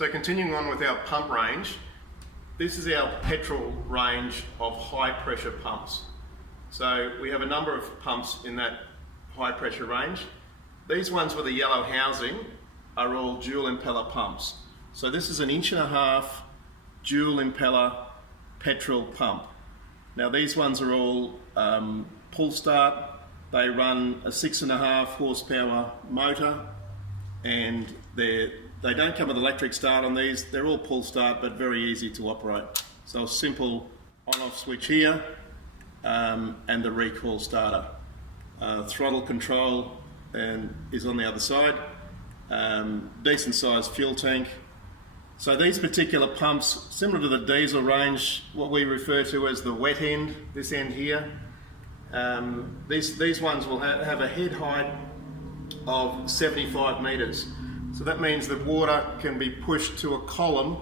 So continuing on with our pump range, this is our petrol range of high pressure pumps. So we have a number of pumps in that high pressure range. These ones with the yellow housing are all dual impeller pumps. So this is an 1.5 inch dual impeller petrol pump. Now these ones are all pull start. They run a 6.5 horsepower motor, and they don't come with electric start on these. They're all pull start, but very easy to operate. So a simple on-off switch here, and the recall starter. Throttle control is on the other side. Decent sized fuel tank. So these particular pumps, similar to the diesel range, what we refer to as the wet end, this end here, these ones will have a head height of 75 metres. So that means the water can be pushed to a column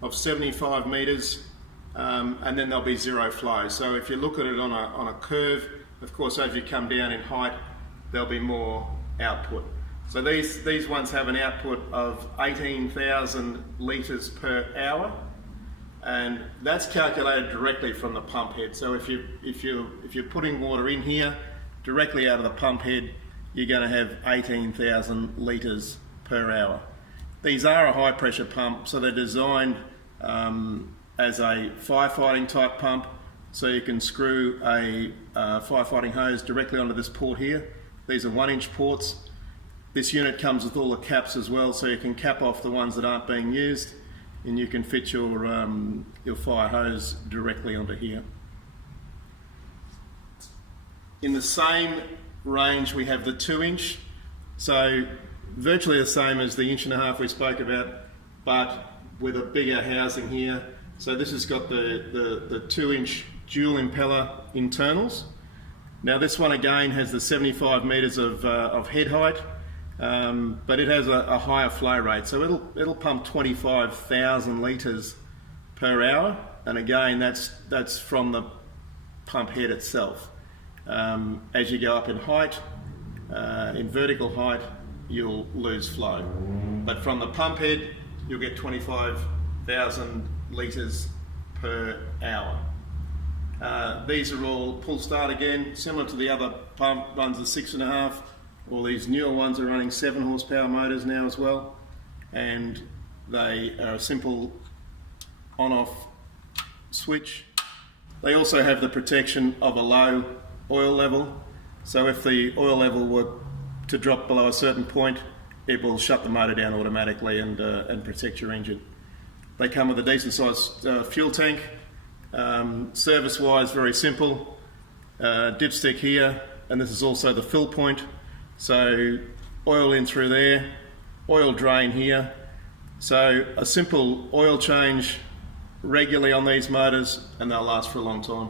of 75 metres, and then there'll be zero flow. So if you look at it on a curve, of course as you come down in height, there'll be more output. So these ones have an output of 18,000 litres per hour, and that's calculated directly from the pump head. So if you're putting water in here directly out of the pump head, you're going to have 18,000 litres per hour. These are a high pressure pump, so they're designed as a firefighting type pump, so you can screw a firefighting hose directly onto this port here. These are 1-inch ports. This unit comes with all the caps as well, so you can cap off the ones that aren't being used, and you can fit your fire hose directly onto here. In the same range we have the 2-inch, so virtually the same as the 1.5 inch we spoke about, but with a bigger housing here. So this has got the 2-inch dual impeller internals. Now this one again has the 75 metres of head height, but it has a higher flow rate, so it'll pump 25,000 litres per hour, and again that's from the pump head itself. As you go up in height, in vertical height, you'll lose flow, but from the pump head you'll get 25,000 litres per hour. These are all pull start again, similar to the other pump, runs the 6.5. All these newer ones are running 7 horsepower motors now as well, and they are a simple on-off switch. They also have the protection of a low oil level, so if the oil level were to drop below a certain point, it will shut the motor down automatically and protect your engine. They come with a decent sized fuel tank. Service wise, very simple. Dipstick here, and this is also the fill point. So oil in through there, oil drain here. So a simple oil change regularly on these motors, and they'll last for a long time.